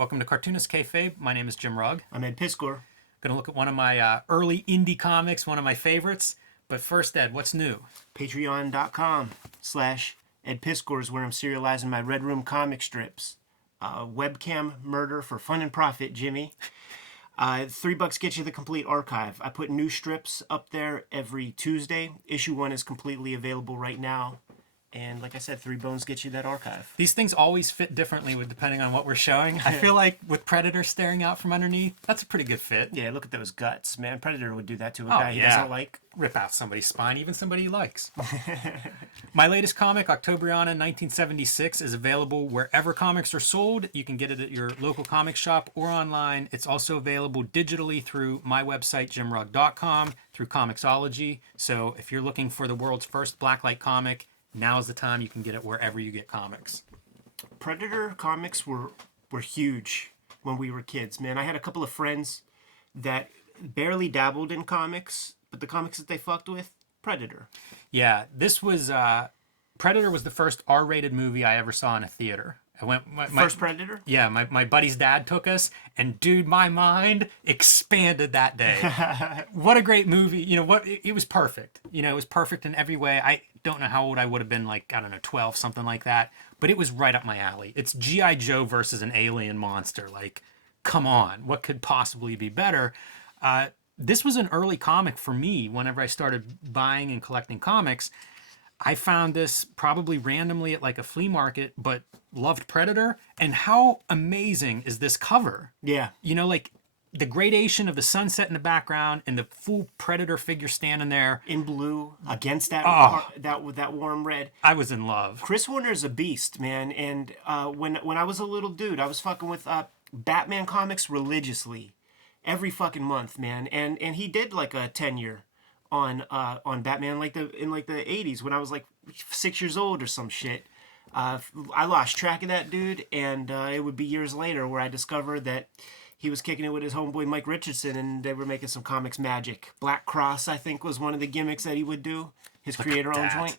Welcome to Cartoonist Kayfabe. My name is Jim Rugg. I'm Ed Piscor. Going to look at one of my early indie comics, one of my favorites. But first, Ed, what's new? Patreon.com/Ed Piscor is where I'm serializing my Red Room comic strips. Webcam murder for fun and profit, Jimmy. $3 gets you the complete archive. I put new strips up there every Tuesday. Issue 1 is completely available right now. And like I said, $3 gets you that archive. These things always fit differently depending on what we're showing. I feel like with Predator staring out from underneath, that's a pretty good fit. Yeah, look at those guts, man. Predator would do that to a guy he doesn't like. Rip out somebody's spine, even somebody he likes. My latest comic, Octobriana 1976, is available wherever comics are sold. You can get it at your local comic shop or online. It's also available digitally through my website, jimrugg.com, through Comixology. So if you're looking for the world's first blacklight comic, now's the time. You can get it wherever you get comics. Predator comics were huge when we were kids, man. I had a couple of friends that barely dabbled in comics, but the comics that they fucked with, Predator. Yeah, this was Predator was the first R-rated movie I ever saw in a theater. I went First Predator? Yeah, my buddy's dad took us, and dude, my mind expanded that day. What a great movie. You know what? It was perfect. You know, it was perfect in every way. I don't know how old I would have been, like, I don't know, 12, something like that. But it was right up my alley. It's G.I. Joe versus an alien monster. Like, come on. What could possibly be better? This was an early comic for me whenever I started buying and collecting comics. I found this probably randomly at like a flea market, but loved Predator. And how amazing is this cover? Yeah. You know, like the gradation of the sunset in the background and the full Predator figure standing there. In blue, against that that warm red. I was in love. Chris Warner's a beast, man. And when I was a little dude, I was fucking with Batman comics religiously. Every fucking month, man. And he did like a 10-year on Batman in the 80s when I was like 6 years old or some shit. I lost track of that dude, and it would be years later where I discovered that he was kicking it with his homeboy Mike Richardson, and they were making some comics magic. Black Cross, I think, was one of the gimmicks that he would do. His creator-owned joint.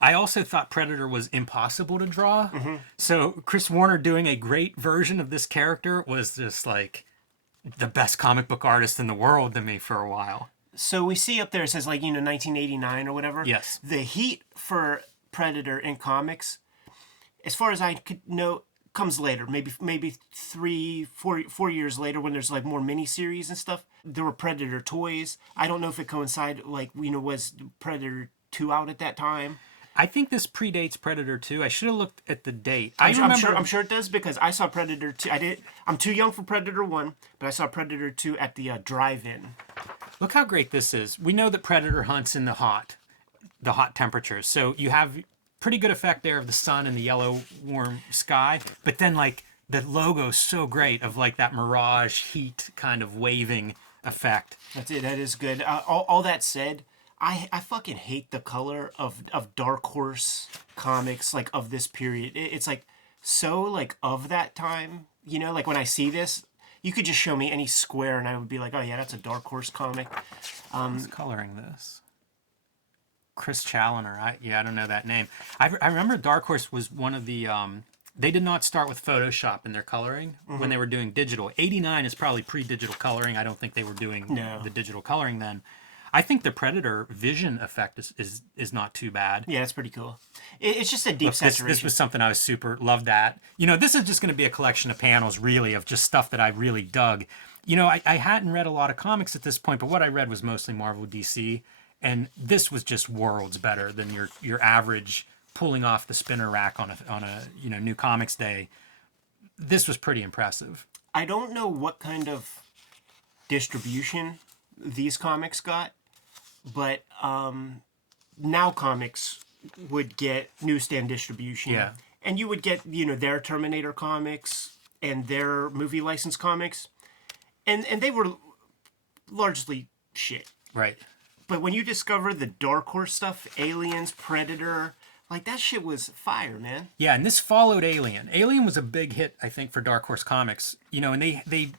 I also thought Predator was impossible to draw. Mm-hmm. So Chris Warner doing a great version of this character was just like the best comic book artist in the world to me for a while. So we see up there, it says 1989 or whatever. Yes. The heat for Predator in comics, as far as I could know, comes later. Maybe 4 years later when there's like more miniseries and stuff. There were Predator toys. I don't know if it coincided, was Predator 2 out at that time? I think this predates Predator 2. I should have looked at the date. I'm sure it does because I saw Predator 2. I'm too young for Predator 1, but I saw Predator 2 at the drive-in. Look how great this is. We know that Predator hunts in the hot temperatures. So you have pretty good effect there of the sun and the yellow warm sky. But then like the logo's so great of like that mirage heat kind of waving effect. That's it. That is good. All that said, I fucking hate the color of Dark Horse comics like of this period. It's like so like of that time. You know, like when I see this, you could just show me any square and I would be like, oh yeah, that's a Dark Horse comic. Who's coloring this? Chris Challoner. I don't know that name. I remember Dark Horse was one of the... they did not start with Photoshop in their coloring when they were doing digital. 89 is probably pre-digital coloring. I don't think they were doing the digital coloring then. I think the Predator vision effect is not too bad. Yeah, that's pretty cool. It's just a deep saturation. This was something I was super loved that. You know, this is just going to be a collection of panels, really, of just stuff that I really dug. You know, I hadn't read a lot of comics at this point, but what I read was mostly Marvel, DC, and this was just worlds better than your average pulling off the spinner rack on a New Comics Day. This was pretty impressive. I don't know what kind of distribution these comics got. But Now Comics would get newsstand distribution. Yeah. And you would get, their Terminator comics and their movie license comics. And they were largely shit. Right. But when you discover the Dark Horse stuff, Aliens, Predator, like that shit was fire, man. Yeah, and this followed Alien. Alien was a big hit, I think, for Dark Horse Comics. You know, and they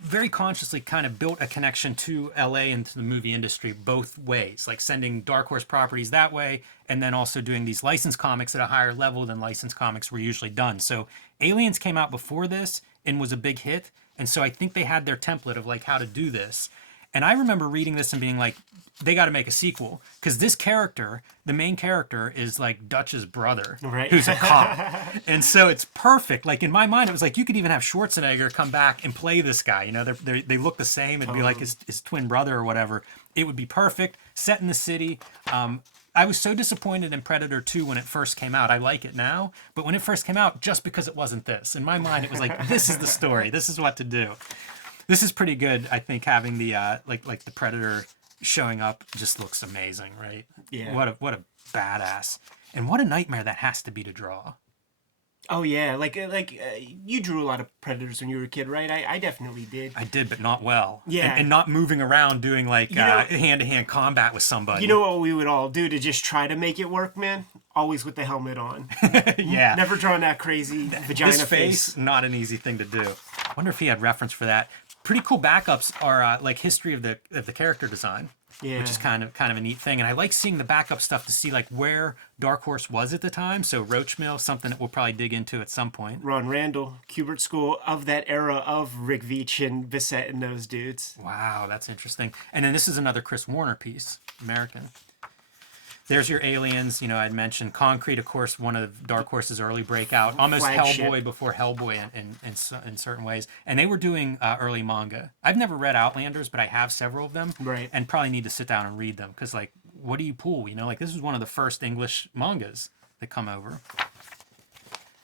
very consciously kind of built a connection to LA and to the movie industry both ways, like sending Dark Horse properties that way and then also doing these licensed comics at a higher level than licensed comics were usually done. So Aliens came out before this. and was a big hit. And so I think they had their template of like how to do this. And I remember reading this and being like, they got to make a sequel because this character, the main character, is like Dutch's brother, Right. who's a cop. And so it's perfect. Like in my mind, it was like you could even have Schwarzenegger come back and play this guy. You know, they look the same. It'd be like his twin brother or whatever. It would be perfect. Set in the city. I was so disappointed in Predator 2 when it first came out. I like it now, but when it first came out, just because it wasn't this. In my mind, it was like, this is the story. This is what to do. This is pretty good, I think, having the like the Predator showing up just looks amazing, right? Yeah. What a badass. And what a nightmare that has to be to draw. Oh yeah, like you drew a lot of Predators when you were a kid, right? I definitely did. I did, but not well. Yeah. And not moving around doing like You know- hand-to-hand combat with somebody. You know what we would all do to just try to make it work, man? Always with the helmet on. Yeah. Never drawing that crazy vagina His face, not an easy thing to do. I wonder if he had reference for that. Pretty cool backups are like history of the character design, Yeah. which is kind of a neat thing. And I like seeing the backup stuff to see like where Dark Horse was at the time. So Roach Mill, something that we'll probably dig into at some point. Ron Randall, Kubert School of that era of Rick Veitch and Bissett and those dudes. Wow, that's interesting. And then this is another Chris Warner piece, American. There's your aliens. You know, I'd mentioned Concrete, of course, one of Dark Horse's early breakout. Almost Flagship. Hellboy before Hellboy in certain ways. And they were doing early manga. I've never read Outlanders, but I have several of them. Right. And probably need to sit down and read them. Because, like, what do you pull? You know, like, this was one of the first English mangas that come over.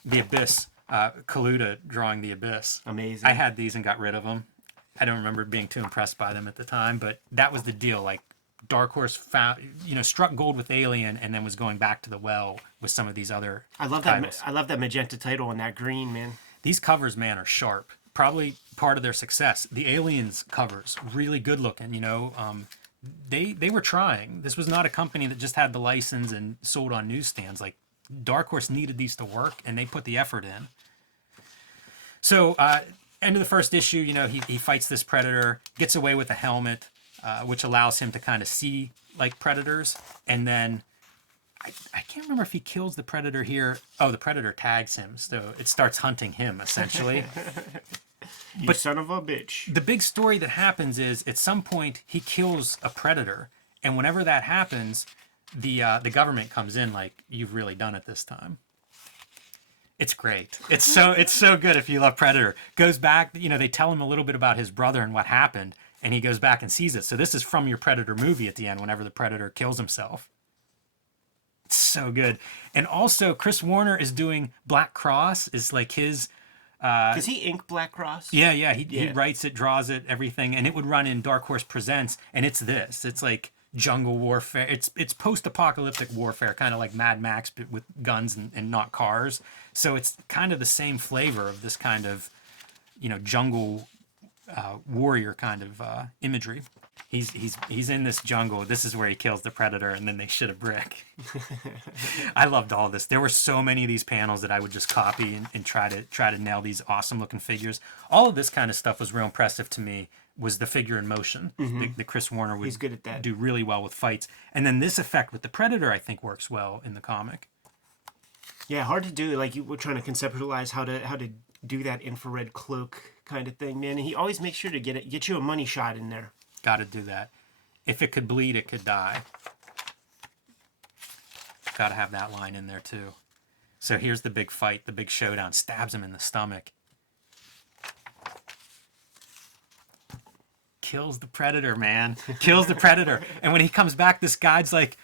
The Abyss. Kaluta drawing The Abyss. Amazing. I had these and got rid of them. I don't remember being too impressed by them at the time, but that was the deal. Like, Dark Horse found, struck gold with Alien and then was going back to the well with some of these other I love titles. that. I love that magenta title and that green, man. These covers, man, are sharp. Probably part of their success. The Aliens covers, really good looking. They were trying. This was not a company that just had the license and sold on newsstands. Like Dark Horse needed these to work, and they put the effort in. So, end of the first issue, he fights this Predator, gets away with a helmet. Which allows him to kind of see like predators. And then I can't remember if he kills the Predator here. Oh, the Predator tags him. So it starts hunting him, essentially. You son of a bitch. The big story that happens is at some point he kills a Predator. And whenever that happens, the government comes in like, you've really done it this time. It's great. It's so good if you love Predator. Goes back, they tell him a little bit about his brother and what happened. And he goes back and sees it. So this is from your Predator movie at the end, whenever the Predator kills himself. It's so good. And also, Chris Warner is doing Black Cross. Is like his... Does he ink Black Cross? Yeah. He writes it, draws it, everything. And it would run in Dark Horse Presents. And it's this. It's like jungle warfare. It's post-apocalyptic warfare, kind of like Mad Max, but with guns and not cars. So it's kind of the same flavor of this kind of, jungle... warrior kind of imagery. He's in this jungle. This is where he kills the Predator, and then they shit a brick. I loved all this. There were so many of these panels that I would just copy and try to nail these awesome looking figures. All of this kind of stuff was real impressive to me. Was the figure in motion that Chris Warner would He's good at that. do really well with fights, and then this effect with the Predator I think works well in the comic. Yeah, hard to do. Like you were trying to conceptualize how to do that infrared cloak kind of thing, man. And he always makes sure to get you a money shot in there. Got to do that. If it could bleed, it could die. Got to have that line in there too. So here's the big fight, the big showdown. Stabs him in the stomach. Kills the Predator, man. Kills the Predator. And when he comes back, this guy's like,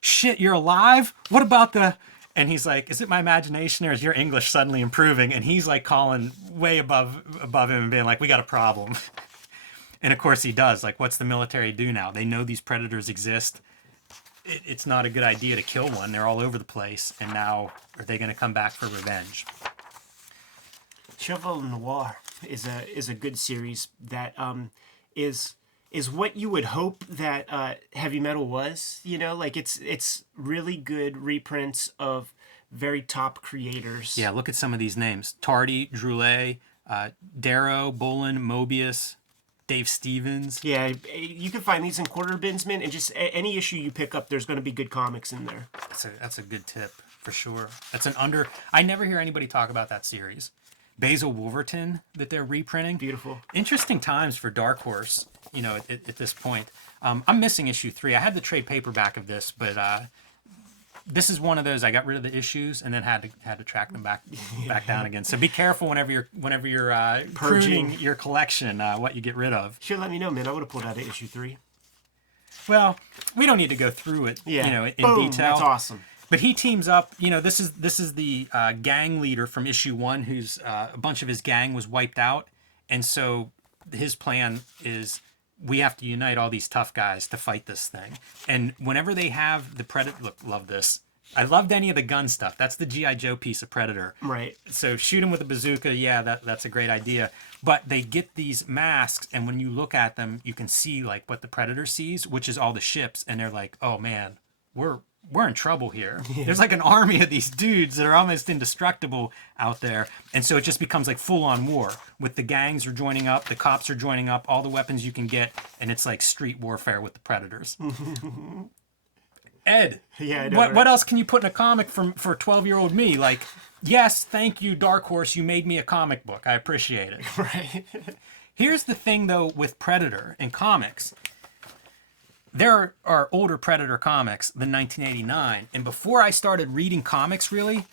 shit, you're alive? What about the... And he's like, is it my imagination or is your English suddenly improving? And he's like calling way above him and being like, we got a problem. And of course he does. Like, what's the military do now? They know these predators exist. It's not a good idea to kill one. They're all over the place. And now are they going to come back for revenge? Cheval Noir is a good series that is what you would hope that heavy metal was. Like it's really good reprints of very top creators. Yeah, look at some of these names: Tardy, Droulet, Darrow, Bolin, Mobius, Dave Stevens. Yeah, you can find these in quarter bins, man, and just any issue you pick up, there's going to be good comics in there. That's a good tip for sure. I never hear anybody talk about that series. Basil Wolverton that they're reprinting. Beautiful. Interesting times for Dark Horse, at this point. I'm missing issue 3. I had the trade paperback of this, but this is one of those I got rid of the issues and then had to track them back down again. So be careful whenever you're pruning your collection, what you get rid of. Should let me know, man. I would have pulled out of issue 3. Well, we don't need to go through it, in Boom, detail. That's awesome. But he teams up. This is the gang leader from issue 1, who's a bunch of his gang was wiped out, and so his plan is we have to unite all these tough guys to fight this thing. And whenever they have the Predator, look, love this. I loved any of the gun stuff. That's the G.I. Joe piece of Predator. Right. So shoot him with a bazooka, yeah, that's a great idea. But they get these masks, and when you look at them, you can see like what the Predator sees, which is all the ships, and they're like, oh man, we're in trouble here. Yeah. There's like an army of these dudes that are almost indestructible out there. And so it just becomes like full-on war. With the gangs are joining up, the cops are joining up, all the weapons you can get, and it's like street warfare with the Predators. Ed, yeah, I know, what else can you put in a comic for 12-year-old me? Like, yes, thank you, Dark Horse, you made me a comic book. I appreciate it. Right. Here's the thing, though, with Predator and comics. There are older Predator comics than 1989, and before I started reading comics, really,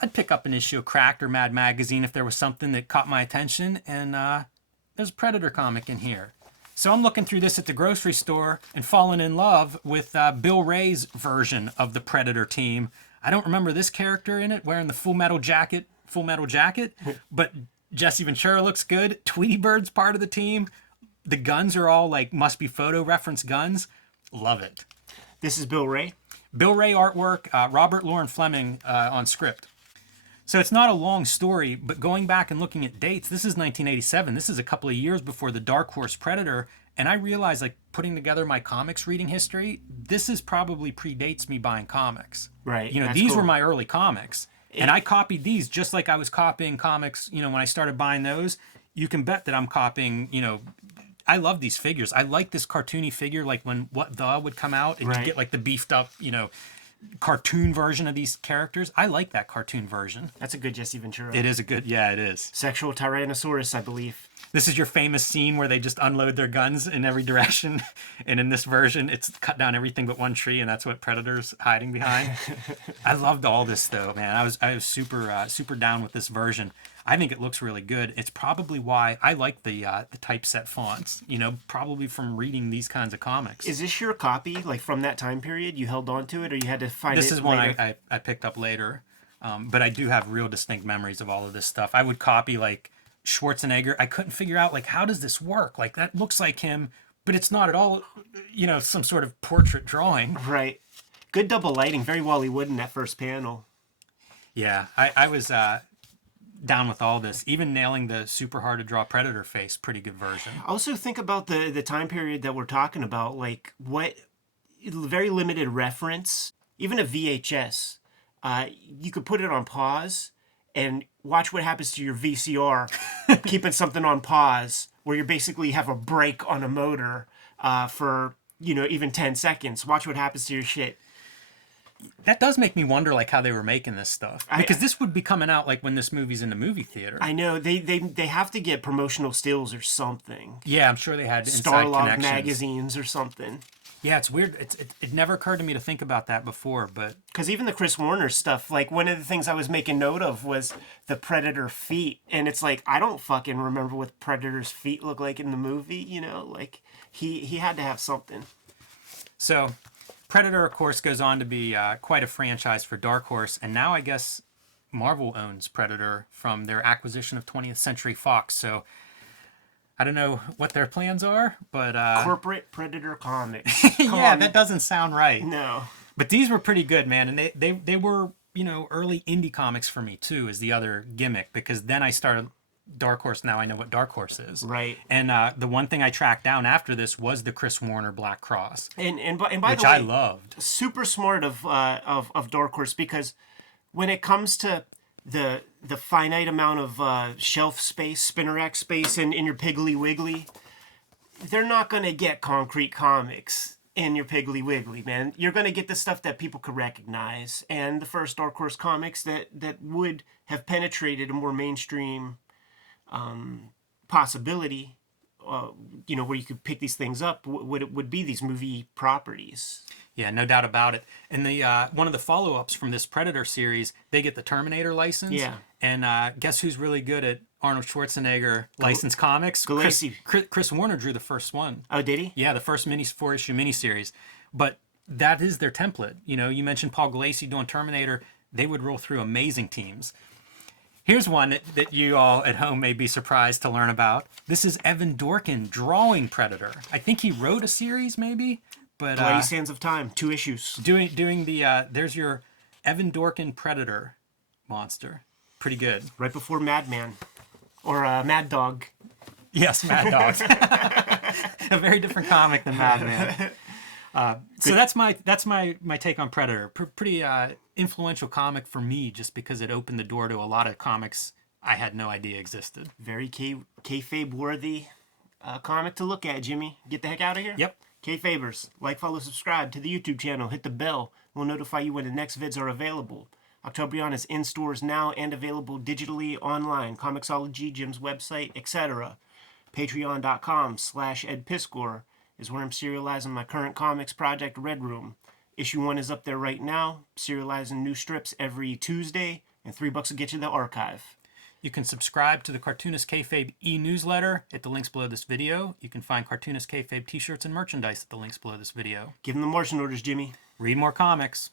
I'd pick up an issue of Cracked or Mad Magazine if there was something that caught my attention, and there's a Predator comic in here. So I'm looking through this at the grocery store and falling in love with Bill Ray's version of the Predator team. I don't remember this character in it wearing the Full Metal Jacket, but Jesse Ventura looks good. Tweety Bird's part of the team. The guns are all like must-be photo reference guns. Love it. This is Bill Ray? Bill Ray artwork, Robert Loren Fleming on script. So it's not a long story, but going back and looking at dates, this is 1987. This is a couple of years before the Dark Horse Predator, and I realized, like, putting together my comics reading history, this is probably predates me buying comics. Right. These were my early comics, and I copied these just like I was copying comics, when I started buying those. You can bet that I'm copying, I love these figures. I like this cartoony figure, like when What The would come out, and you get, like, the beefed up, cartoon version of these characters. I like that cartoon version. That's a good Jesse Ventura. It is a good, yeah, it is. Sexual Tyrannosaurus, I believe. This is your famous scene where they just unload their guns in every direction. And in this version, it's cut down everything but one tree, and that's what Predator's hiding behind. I loved all this, though, man. I was super down with this version. I think it looks really good. It's probably why I like the typeset fonts, probably from reading these kinds of comics. Is this your copy, like from that time period? You held on to it, or you had to find this it? This is one I picked up later, but I do have real distinct memories of all of this stuff. I would copy, like, Schwarzenegger. I couldn't figure out, like, how does this work? Like, that looks like him, but it's not at all, some sort of portrait drawing. Right. Good double lighting. Very Wally Wood in that first panel. Yeah, I was down with all this. Even nailing the super hard to draw Predator face, pretty good version. Also think about the time period that we're talking about, like what very limited reference. Even a VHS, you could put it on pause and watch what happens to your VCR, keeping something on pause where you basically have a break on a motor for even 10 seconds. Watch what happens to your shit. That does make me wonder, like, how they were making this stuff, because this would be coming out like when this movie's in the movie theater. I know they have to get promotional stills or something. Yeah, I'm sure they had inside Starlog magazines or something. Yeah, it's weird. It never occurred to me to think about that before, but because even the Chris Warner stuff, like one of the things I was making note of was the Predator feet, and it's like I don't fucking remember what Predator's feet look like in the movie. Like he had to have something. So. Predator, of course, goes on to be quite a franchise for Dark Horse, and now I guess Marvel owns Predator from their acquisition of 20th Century Fox. So I don't know what their plans are, but corporate Predator Comics. Yeah, that doesn't sound right. No, but these were pretty good, man, and they were early indie comics for me too, is the other gimmick, because then I started Dark Horse. Now I know what Dark Horse is. Right. And the one thing I tracked down after this was the Chris Warner Black Cross. And by which the way, I loved. Super smart of Dark Horse, because when it comes to the finite amount of shelf space, spinner rack space in your Piggly Wiggly, they're not going to get concrete comics in your Piggly Wiggly, man. You're going to get the stuff that people could recognize. And the first Dark Horse comics that would have penetrated a more mainstream possibility, where you could pick these things up would be these movie properties. Yeah, no doubt about it. And the one of the follow-ups from this Predator series, they get the Terminator license. Yeah. And guess who's really good at Arnold Schwarzenegger licensed comics? Galassi. Chris Warner drew the first one. Oh, did he? Yeah, the first 4-issue miniseries. But that is their template. You mentioned Paul Galassi doing Terminator. They would roll through amazing teams. Here's one that you all at home may be surprised to learn about. This is Evan Dorkin drawing Predator. I think he wrote a series, maybe. But Bloody Sands of Time, 2 issues. Doing the there's your Evan Dorkin Predator monster. Pretty good. Right before Madman. Or Mad Dog. Yes, Mad Dogs. A very different comic than Madman. So that's my take on Predator. Pretty influential comic for me, just because it opened the door to a lot of comics I had no idea existed. Very kayfabe worthy comic to look at, Jimmy. Get the heck out of here. Yep. Kayfabers, like, follow, subscribe to the YouTube channel. Hit the bell. We'll notify you when the next vids are available. Octobrion is in stores now and available digitally online. Comixology, Jim's website, etc. Patreon.com/EdPiskor is where I'm serializing my current comics project, Red Room. Issue 1 is up there right now, serializing new strips every Tuesday, and $3 will get you the archive. You can subscribe to the Cartoonist Kayfabe e-newsletter at the links below this video. You can find Cartoonist Kayfabe t-shirts and merchandise at the links below this video. Give them the marching orders, Jimmy. Read more comics.